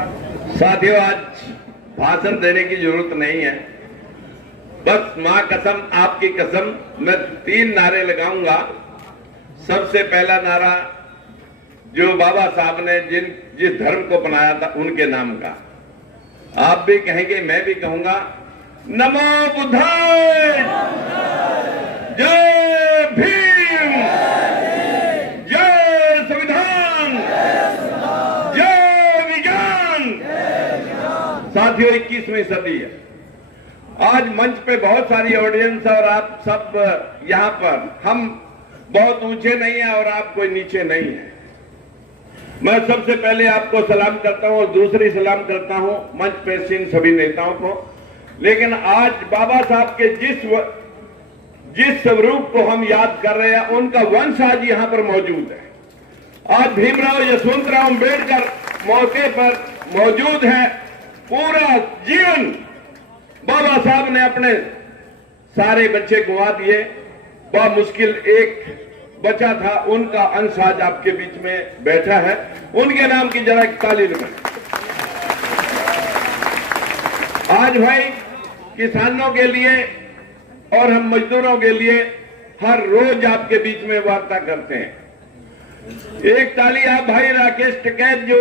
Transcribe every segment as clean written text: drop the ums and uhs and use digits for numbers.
साथियों, आज भाषण देने की जरूरत नहीं है। बस मां कसम, आपकी कसम, मैं 3 नारे लगाऊंगा। सबसे पहला नारा जो बाबा साहब ने जिस धर्म को बनाया था उनके नाम का, आप भी कहेंगे, मैं भी कहूंगा, नमो बुद्धाय, जय भीम, जय संविधान, जय विज्ञान। साथियों, 21वीं सदी है। आज मंच पे बहुत सारी ऑडियंस है और आप सब यहाँ पर, हम बहुत ऊंचे नहीं है और आप कोई नीचे नहीं है। मैं सबसे पहले आपको सलाम करता हूं और दूसरी सलाम करता हूं मंच पे इन सभी नेताओं को। लेकिन आज बाबा साहब के जिस स्वरूप को हम याद कर रहे हैं, उनका वंश आज यहां पर मौजूद है। आज भीमराव यशवंतराव अंबेडकर मौके पर मौजूद है। पूरा जीवन बाबा साहब ने अपने सारे बच्चे गंवा दिए। बहुत मुश्किल एक बचा था, उनका अंश आज आपके बीच में बैठा है। उनके नाम की जरा ताली लगाएं। आज भाई किसानों के लिए और हम मजदूरों के लिए हर रोज आपके बीच में वार्ता करते हैं। एक ताली आप भाई राकेश टिकैत, जो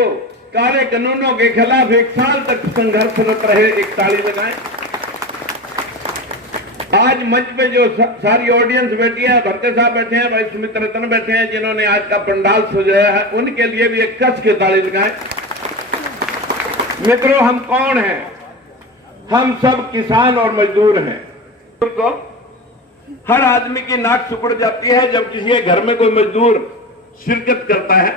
काले कानूनों के खिलाफ 1 साल तक संघर्षरत रहे, एक ताली लगाएं। आज मंच पे जो सारी ऑडियंस बैठी है, भरते साहब बैठे हैं, भाई सुमित रतन बैठे हैं, जिन्होंने आज का पंडाल सजाया है, उनके लिए भी एक कस के ताली लगाएं। मित्रों, हम कौन हैं? हम सब किसान और मजदूर हैं। तो हर आदमी की नाक सिकुड़ जाती है जब किसी के घर में कोई मजदूर शिरकत करता है,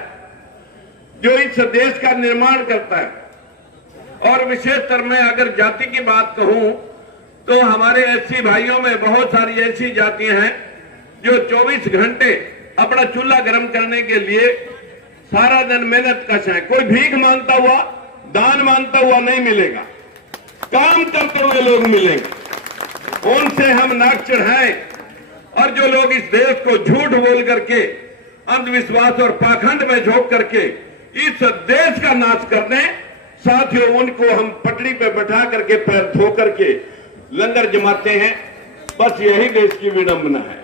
जो इस देश का निर्माण करता है। और विशेषकर मैं अगर जाति की बात कहूं तो हमारे एससी भाइयों में बहुत सारी ऐसी जातियां हैं जो 24 घंटे अपना चूल्हा गर्म करने के लिए सारा दिन मेहनत कश है। कोई भीख मांगता हुआ, दान मांगता हुआ नहीं मिलेगा, काम करते हुए लोग मिलेंगे। उनसे हम नाक चढ़ाएं और जो लोग इस देश को झूठ बोल करके, अंधविश्वास और पाखंड में झोंक करके इस देश का नाश कर दें, साथियों उनको हम पटड़ी पे बैठा करके पैर धो करके लंगर जमाते हैं। बस यही देश की विडंबना है।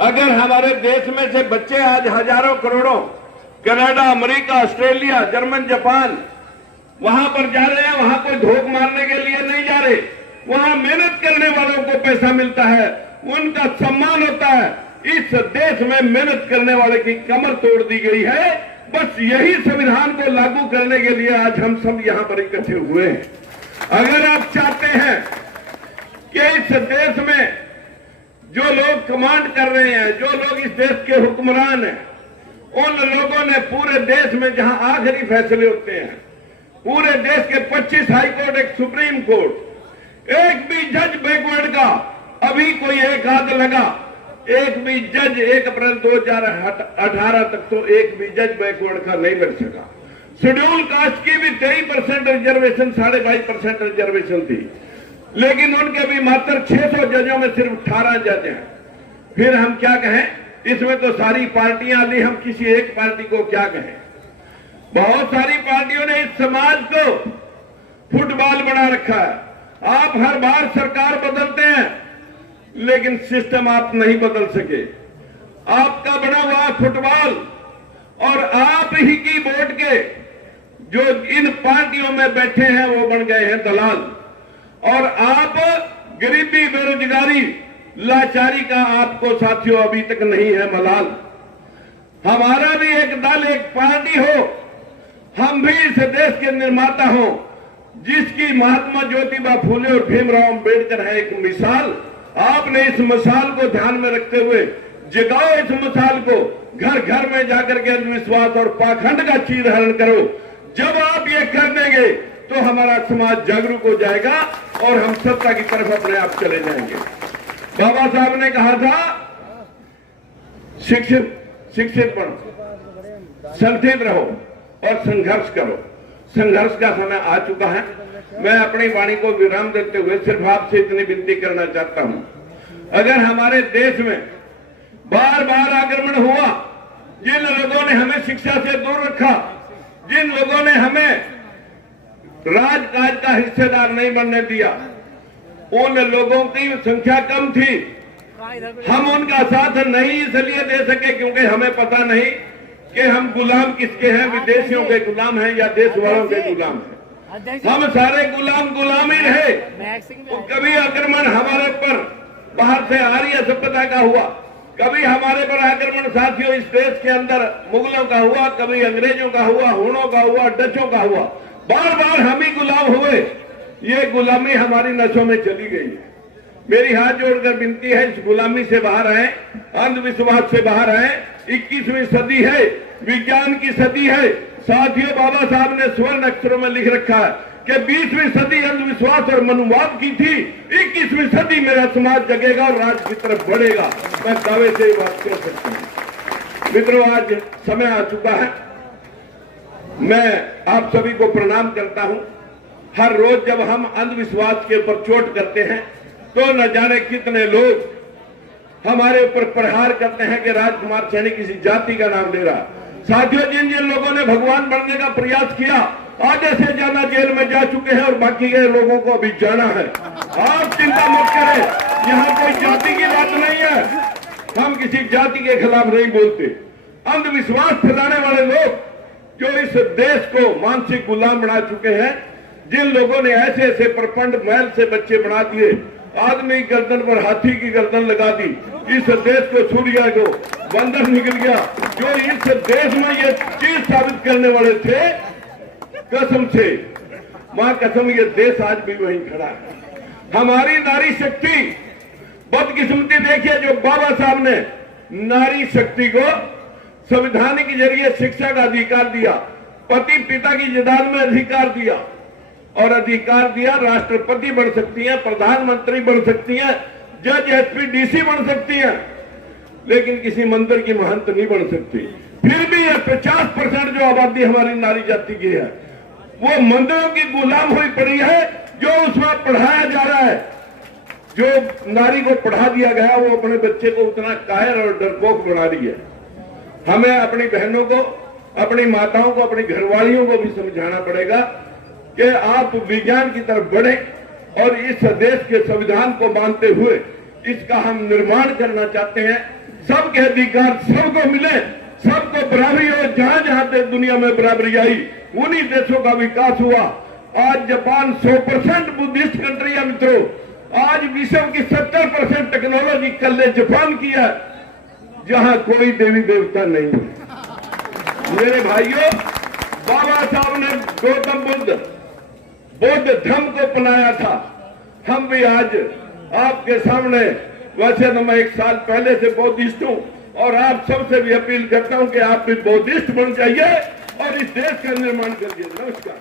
अगर हमारे देश में से बच्चे आज हजारों करोड़ों Canada, America, Australia, German, Japan वहां पर जा रहे हैं, वहां कोई धोख मारने के लिए नहीं जा रहे, वहां मेहनत करने वालों को पैसा मिलता है, उनका सम्मान होता है। इस देश में मेहनत करने वाले की कमर तोड़ दी गई है। बस यही संविधान को लागू करने के लिए आज हम सब यहां पर इकट्ठे हुए हैं। अगर आप चाहते हैं कि इस देश में जो लोग कमांड कर रहे हैं, जो लोग इस देश के हुक्मरान हैं, उन लोगों ने पूरे देश में जहां आखिरी फैसले होते हैं, पूरे देश के 25 हाई कोर्ट, एक सुप्रीम कोर्ट, एक भी जज बैकवर्ड का अभी कोई एक हाथ लगा, एक भी जज 1 अप्रैल 2018 तक तो एक भी जज बैकवर्ड का नहीं लग सका। शेड्यूल कास्ट की भी 23% रिजर्वेशन, 22.5% रिजर्वेशन थी, लेकिन उनके भी मात्र 600 जजों में सिर्फ 18 जज हैं। फिर हम क्या कहें? इसमें तो सारी पार्टियां ली, हम किसी एक पार्टी को क्या कहें? बहुत सारी पार्टियों ने इस समाज को फुटबॉल बना रखा है। आप हर बार सरकार बदलते हैं, लेकिन सिस्टम आप नहीं बदल सके। आपका बना हुआ फुटबॉल और आप ही की वोट के जो इन पार्टियों में बैठे हैं वो बन गए हैं दलाल। और आप गरीबी, बेरोजगारी, लाचारी का आपको साथियों अभी तक नहीं है मलाल। हमारा भी एक दल, एक पार्टी हो, हम भी इस देश के निर्माता हो, जिसकी महात्मा ज्योतिबा फूले और भीमराव अंबेडकर है एक मिसाल। आपने इस मिसाल को ध्यान में रखते हुए जगाओ इस मिसाल को, घर घर में जाकर के अंधविश्वास और पाखंड का चीरहरण करो। जब आप ये कर देंगे तो हमारा समाज जागरूक हो जाएगा और हम सत्ता की तरफ अपने आप चले जाएंगे। बाबा साहब ने कहा था, शिक्षित बनो, संगठित रहो और संघर्ष करो। संघर्ष का समय आ चुका है। मैं अपनी वाणी को विराम देते हुए सिर्फ आपसे इतनी विनती करना चाहता हूं, अगर हमारे देश में बार बार आक्रमण हुआ, जिन लोगों ने हमें शिक्षा से दूर रखा, जिन लोगों ने हमें राजकाज का हिस्सेदार नहीं बनने दिया। उन लोगों की संख्या कम थी, हम उनका साथ नहीं इसलिए दे सके क्योंकि हमें पता नहीं कि हम गुलाम किसके हैं, विदेशियों के गुलाम हैं या देश वालों के गुलाम हैं। हम सारे गुलाम ही रहे। तो कभी आक्रमण हमारे पर बाहर से आर्य सभ्यता का हुआ, कभी हमारे पर आक्रमण साथियों इस देश के अंदर मुगलों का हुआ, कभी अंग्रेजों का हुआ, हुणों का हुआ, डचों का हुआ, बार बार हम ही गुलाम हुए। ये गुलामी हमारी नसों में चली गई है। मेरी हाथ जोड़कर विनती है, इस गुलामी से बाहर आए, अंधविश्वास से बाहर आए। 21वीं सदी है, विज्ञान की सदी है। साथियों, बाबा साहब ने स्वर्ण अक्षरों में लिख रखा है कि 20वीं सदी अंधविश्वास और मनुवाद की थी, 21वीं सदी मेरा समाज जगेगा और राज की तरफ बढ़ेगा। मैं दावे से ये बात कह सकता हूं। मित्रों, आज समय आ चुका है। मैं आप सभी को प्रणाम करता हूं। हर रोज जब हम अंधविश्वास के ऊपर चोट करते हैं तो न जाने कितने लोग हमारे ऊपर प्रहार करते हैं कि राजकुमार सैनी किसी जाति का नाम ले रहा। साथियों, जिन जिन लोगों ने भगवान बनने का प्रयास किया, आधे से ज्यादा जेल में जा चुके हैं और बाकी के लोगों को अभी जाना है। आप चिंता मत करें, यहाँ कोई जाति की बात नहीं है। हम किसी जाति के खिलाफ नहीं बोलते। अंधविश्वास फैलाने वाले लोग जो इस देश को मानसिक गुलाम बना चुके हैं, जिन लोगों ने ऐसे ऐसे प्रपंड महल से बच्चे बना दिए, आदमी की गर्दन पर हाथी की गर्दन लगा दी, इस देश को सूर्या को बंदर निकल गया, जो इस देश में ये चीज साबित करने वाले थे, कसम से मां कसम, ये देश आज भी वहीं खड़ा है। हमारी नारी शक्ति, बदकिस्मती देखिए, जो बाबा साहब ने नारी शक्ति को संविधान के जरिए शिक्षा का अधिकार दिया, पति पिता की जायदाद में अधिकार दिया और अधिकार दिया, राष्ट्रपति बन सकती हैं, प्रधानमंत्री बन सकती हैं, जज एसपी डीसी बन सकती हैं, लेकिन किसी मंदिर की महंत नहीं बन सकती। फिर भी ये 50% जो आबादी हमारी नारी जाति की है, वो मंदिरों की गुलाम हुई पड़ी है। जो उसमें पढ़ाया जा रहा है, जो नारी को पढ़ा दिया गया, वो अपने बच्चे को उतना कायर और डरपोक बना रही है। हमें अपनी बहनों को, अपनी माताओं को, अपनी घरवालियों को भी समझाना पड़ेगा कि आप विज्ञान की तरफ बढ़े और इस देश के संविधान को मानते हुए इसका हम निर्माण करना चाहते हैं। सबके अधिकार सबको मिले, सबको बराबरी हो। जहां जहां दुनिया में बराबरी आई, उन्हीं देशों का विकास हुआ। आज जापान 100% बुद्धिस्ट कंट्री है मित्रों। आज विश्व की 70% टेक्नोलॉजी कल जापान की है, जहां कोई देवी देवता नहीं है। मेरे भाइयों, बाबा साहब ने गौतम बुद्ध बौद्ध धर्म को अपनाया था। हम भी आज आपके सामने, वैसे तो मैं 1 साल पहले से बौद्धिस्ट हूं और आप सबसे भी अपील करता हूं कि आप भी बौद्धिस्ट बन जाइए और इस देश का निर्माण करिए। नमस्कार।